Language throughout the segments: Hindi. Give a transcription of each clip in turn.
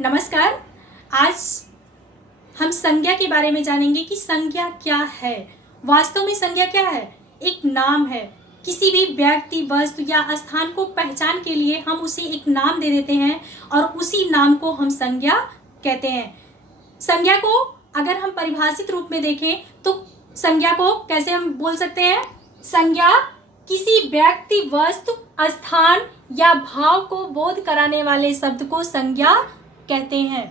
नमस्कार। आज हम संज्ञा के बारे में जानेंगे कि संज्ञा क्या है। वास्तव में संज्ञा क्या है? एक नाम है। किसी भी व्यक्ति, वस्तु या स्थान को पहचान के लिए हम उसे एक नाम दे देते हैं और उसी नाम को हम संज्ञा कहते हैं। संज्ञा को अगर हम परिभाषित रूप में देखें तो संज्ञा को कैसे हम बोल सकते हैं? संज्ञा किसी व्यक्ति, वस्तु, स्थान या भाव को बोध कराने वाले शब्द को संज्ञा कहते हैं।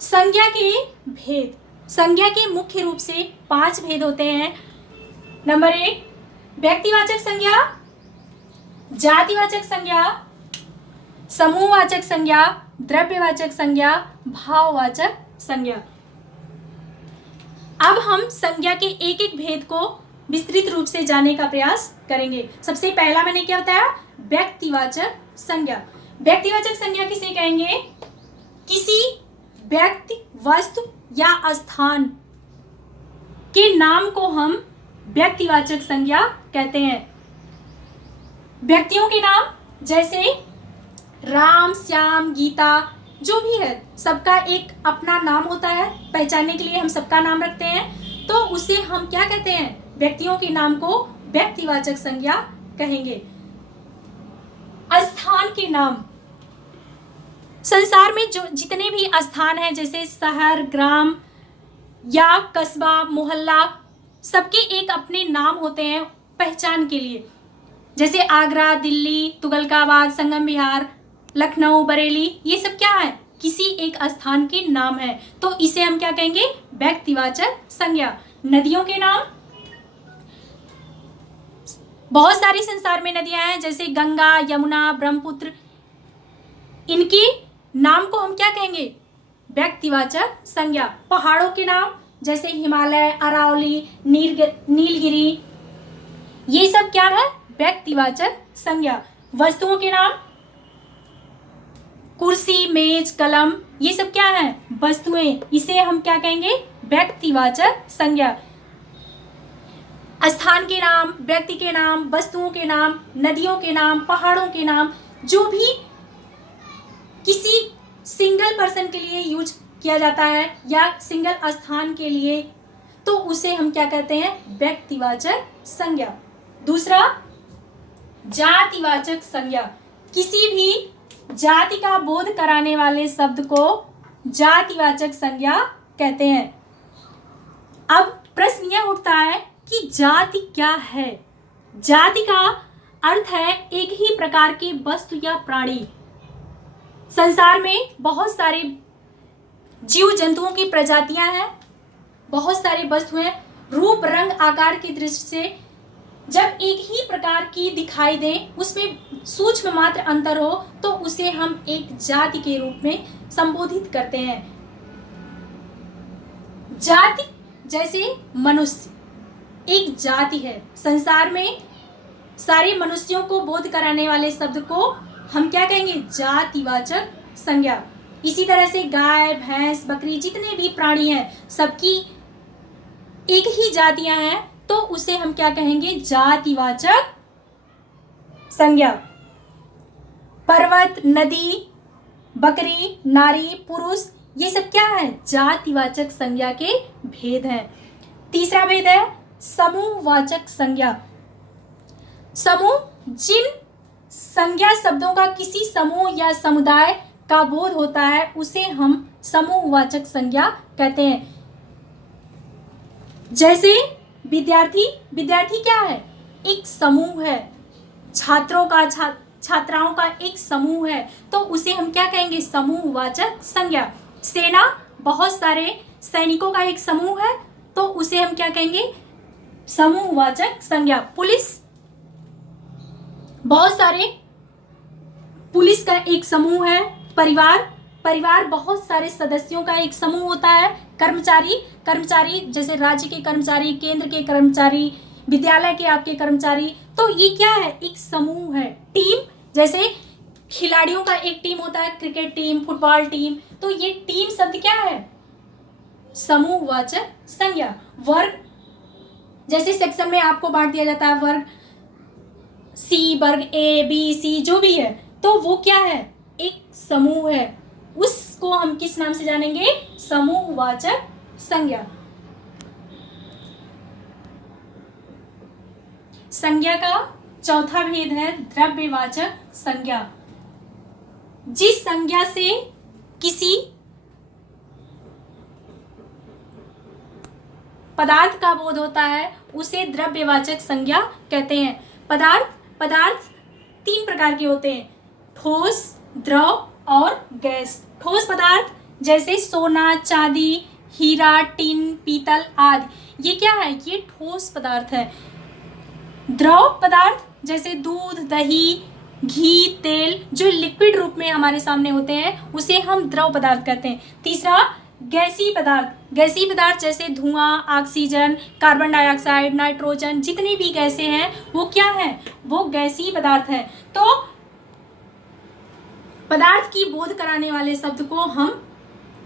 संज्ञा के भेद। संज्ञा के मुख्य रूप से 5 भेद होते हैं। नंबर 1, व्यक्तिवाचक संज्ञा, जातिवाचक संज्ञा, समूहवाचक संज्ञा, द्रव्यवाचक संज्ञा, भाववाचक संज्ञा। अब हम संज्ञा के एक एक भेद को विस्तृत रूप से जानने का प्रयास करेंगे। सबसे पहला मैंने क्या बताया? व्यक्तिवाचक संज्ञा। व्यक्तिवाचक संज्ञा किसे कहेंगे? किसी व्यक्ति, वस्तु या स्थान के नाम को हम व्यक्तिवाचक संज्ञा कहते हैं। व्यक्तियों के नाम जैसे राम, श्याम, गीता, जो भी है, सबका एक अपना नाम होता है। पहचानने के लिए हम सबका नाम रखते हैं, तो उसे हम क्या कहते हैं? व्यक्तियों के नाम को व्यक्तिवाचक संज्ञा कहेंगे। स्थान के नाम। संसार में जो जितने भी स्थान हैं, जैसे शहर, ग्राम या कस्बा, मोहल्ला, सबके एक अपने नाम होते हैं पहचान के लिए। जैसे आगरा, दिल्ली, तुगलकाबाद, संगम विहार, लखनऊ, बरेली, ये सब क्या है? किसी एक स्थान के नाम है, तो इसे हम क्या कहेंगे? व्यक्तिवाचक संज्ञा। नदियों के नाम। बहुत सारी संसार में नदियां हैं, जैसे गंगा, यमुना, ब्रह्मपुत्र। इनकी नाम को हम क्या कहेंगे? व्यक्तिवाचक संज्ञा। पहाड़ों के नाम जैसे हिमालय, अरावली, नीलगिरी, ये सब क्या है? व्यक्तिवाचक संज्ञा। वस्तुओं के नाम कुर्सी, मेज, कलम, ये सब क्या है? वस्तुएं। इसे हम क्या कहेंगे? व्यक्तिवाचक संज्ञा। स्थान के नाम, व्यक्ति के नाम, वस्तुओं के नाम, नदियों के नाम, पहाड़ों के नाम, जो भी किसी सिंगल पर्सन के लिए यूज किया जाता है या सिंगल स्थान के लिए, तो उसे हम क्या कहते हैं? व्यक्तिवाचक संज्ञा। दूसरा, जातिवाचक संज्ञा। किसी भी जाति का बोध कराने वाले शब्द को जातिवाचक संज्ञा कहते हैं। अब प्रश्न यह उठता है कि जाति क्या है? जाति का अर्थ है एक ही प्रकार की वस्तु या प्राणी। संसार में बहुत सारे जीव जंतुओं की प्रजातियां हैं, बहुत सारी वस्तुएं रूप, रंग, आकार की दृष्टि से जब एक ही प्रकार की दिखाई दे, उसमें सूक्ष्म मात्र अंतर हो, तो उसे हम एक जाति के रूप में संबोधित करते हैं। जाति जैसे मनुष्य एक जाति है। संसार में सारे मनुष्यों को बोध कराने वाले शब्द को हम क्या कहेंगे? जातिवाचक संज्ञा। इसी तरह से गाय, भैंस, बकरी, जितने भी प्राणी हैं, सबकी एक ही जातियां हैं, तो उसे हम क्या कहेंगे? जातिवाचक संज्ञा। पर्वत, नदी, बकरी, नारी, पुरुष, ये सब क्या है? जातिवाचक संज्ञा के भेद हैं। तीसरा भेद है समूहवाचक संज्ञा। समूह, जिन संज्ञा शब्दों का किसी समूह या समुदाय का बोध होता है, उसे हम समूहवाचक संज्ञा कहते हैं। जैसे विद्यार्थी। विद्यार्थी क्या है? एक समूह है। छात्रों का, छात्राओं का एक समूह है, तो उसे हम क्या कहेंगे? समूहवाचक संज्ञा। सेना, बहुत सारे सैनिकों का एक समूह है, तो उसे हम क्या कहेंगे? समूहवाचक संज्ञा। पुलिस, बहुत सारे पुलिस का एक समूह है। परिवार बहुत सारे सदस्यों का एक समूह होता है। कर्मचारी जैसे राज्य के कर्मचारी, केंद्र के कर्मचारी, विद्यालय के आपके कर्मचारी, तो ये क्या है? एक समूह है। टीम, जैसे खिलाड़ियों का एक टीम होता है, क्रिकेट टीम, फुटबॉल टीम, तो ये टीम शब्द क्या है? समूहवाचक संज्ञा। वर्ग, जैसे सेक्शन में आपको बांट दिया जाता है वर्ग, सी वर्ग, ए बी सी, जो भी है, तो वो क्या है? एक समूह है। उस उसको हम किस नाम से जानेंगे? समूहवाचक संज्ञा। संज्ञा का चौथा भेद है द्रव्यवाचक संज्ञा। जिस संज्ञा से किसी पदार्थ का बोध होता है उसे द्रव्यवाचक संज्ञा कहते हैं। पदार्थ 3 प्रकार के होते हैं, ठोस, द्रव और गैस। ठोस पदार्थ जैसे सोना, चांदी, हीरा, टिन, पीतल आदि, ये क्या है? ये ठोस पदार्थ है। द्रव पदार्थ जैसे दूध, दही, घी, तेल, जो लिक्विड रूप में हमारे सामने होते हैं उसे हम द्रव पदार्थ कहते हैं। तीसरा गैसीय पदार्थ। गैसीय पदार्थ जैसे धुआं, ऑक्सीजन, कार्बन डाइऑक्साइड, नाइट्रोजन, जितनी भी गैसें हैं वो क्या है? वो गैसीय पदार्थ है। तो पदार्थ की बोध कराने वाले शब्द को हम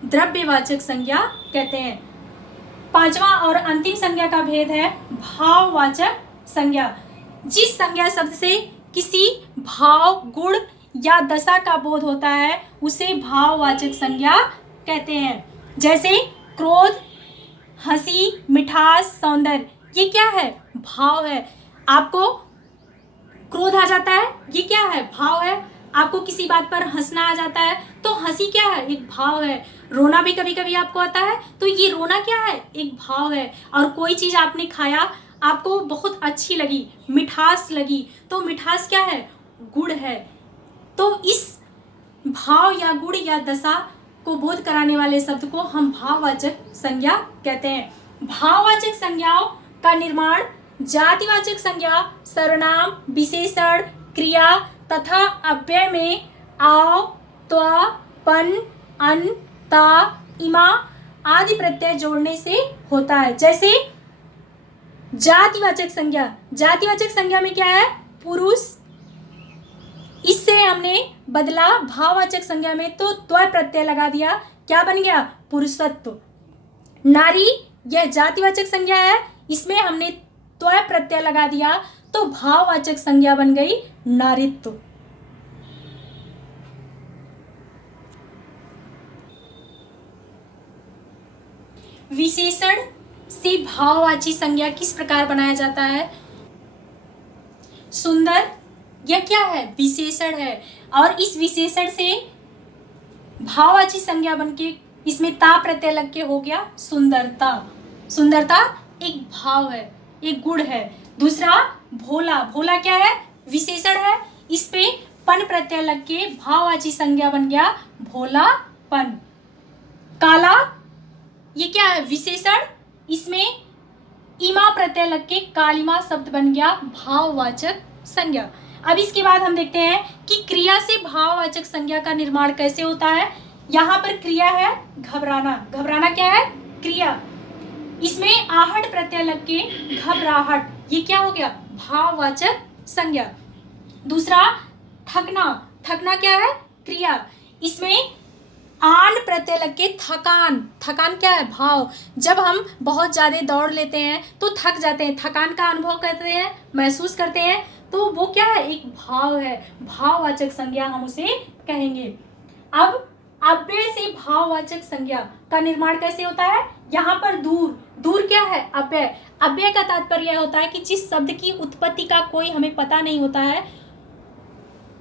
द्रव्यवाचक संज्ञा कहते हैं। 5वां और अंतिम संज्ञा का भेद है भाववाचक संज्ञा। जिस संज्ञा शब्द से किसी भाव, गुण या दशा का बोध होता है उसे भाववाचक संज्ञा कहते हैं। जैसे क्रोध, हंसी, मिठास, सौंदर्य, ये क्या है? भाव है। आपको क्रोध आ जाता है, ये क्या है? भाव है। आपको किसी बात पर हंसना आ जाता है तो हंसी क्या है? एक भाव है। रोना भी कभी कभी आपको आता है तो ये रोना क्या है? एक भाव है। और कोई चीज आपने खाया, आपको बहुत अच्छी लगी, मिठास लगी, तो मिठास क्या है? गुण है। तो इस भाव या गुण या दशा को बोध कराने वाले शब्द को हम भाववाचक संज्ञा कहते हैं। भाववाचक संज्ञाओं का निर्माण जातिवाचक संज्ञा, सर्वनाम, विशेषण, क्रिया तथा अव्यय में आव, त्वा, पन, अन, ता, इमा आदि प्रत्यय जोड़ने से होता है। जैसे जातिवाचक संज्ञा, जातिवाचक संज्ञा में क्या है? पुरुष, इससे हमने बदला भाववाचक संज्ञा में तो त्व प्रत्यय लगा दिया, क्या बन गया? पुरुषत्व। नारी, यह जातिवाचक संज्ञा है, इसमें हमने त्व प्रत्यय लगा दिया तो भाववाचक संज्ञा बन गई नारित्व। विशेषण से भाववाची संज्ञा किस प्रकार बनाया जाता है? सुंदर, यह क्या है? विशेषण है। और इस विशेषण से भाववाची संज्ञा बनके इसमें ता प्रत्यय लग के हो गया सुंदरता। सुंदरता एक भाव है, एक गुण है। दूसरा भोला, भोला क्या है? विशेषण है, इस पे पन प्रत्यय लग के भाववाची संज्ञा बन गया भोलापन। काला, ये क्या है? विशेषण, इसमें इमा प्रत्यय लग के कालिमा शब्द बन गया भाववाचक संज्ञा। अब इसके बाद हम देखते हैं कि क्रिया से भाववाचक संज्ञा का निर्माण कैसे होता है। यहाँ पर क्रिया है घबराना। घबराना क्या है? क्रिया। इसमें आहट प्रत्यय लग के घबराहट, ये क्या हो गया? भाववाचक संज्ञा। दूसरा थकना, थकना क्या है? क्रिया। इसमें आन प्रत्यय लग के थकान, थकान क्या है? भाव। जब हम बहुत ज्यादा दौड़ लेते हैं तो थक जाते हैं, थकान का अनुभव करते हैं, महसूस करते हैं, तो वो क्या है? एक भाव है, भाववाचक संज्ञा हम उसे कहेंगे। अब अव्यय से भाववाचक संज्ञा का निर्माण कैसे होता है? यहाँ पर दूर, दूर क्या है? अव्यय। अव्यय का तात्पर्य होता है कि जिस शब्द की उत्पत्ति का कोई हमें पता नहीं होता है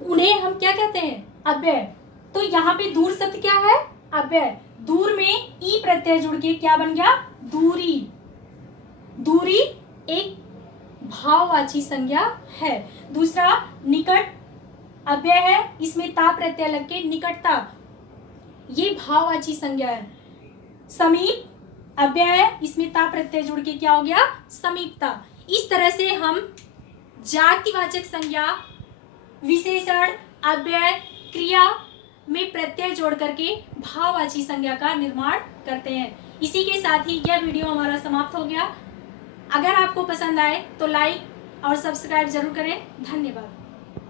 उन्हें हम क्या कहते हैं? अव्यय। तो यहाँ पे दूर शब्द क्या है? अव्यय। दूर में ई प्रत्यय जुड़ के क्या बन गया? दूरी। दूरी एक भाववाची संज्ञा है। दूसरा निकट, अव्यय है, इसमें ता प्रत्यय लग के निकटता, ये भाववाची संज्ञा है। समीप, अव्यय है, इसमें ता प्रत्यय जुड़ के क्या हो गया? समीपता। इस तरह से हम जातिवाचक संज्ञा, विशेषण, अव्यय, क्रिया में प्रत्यय जोड़ करके भाववाची संज्ञा का निर्माण करते हैं। इसी के साथ ही यह वीडियो हमारा समाप्त हो गया। अगर आपको पसंद आए तो लाइक और सब्सक्राइब जरूर करें। धन्यवाद।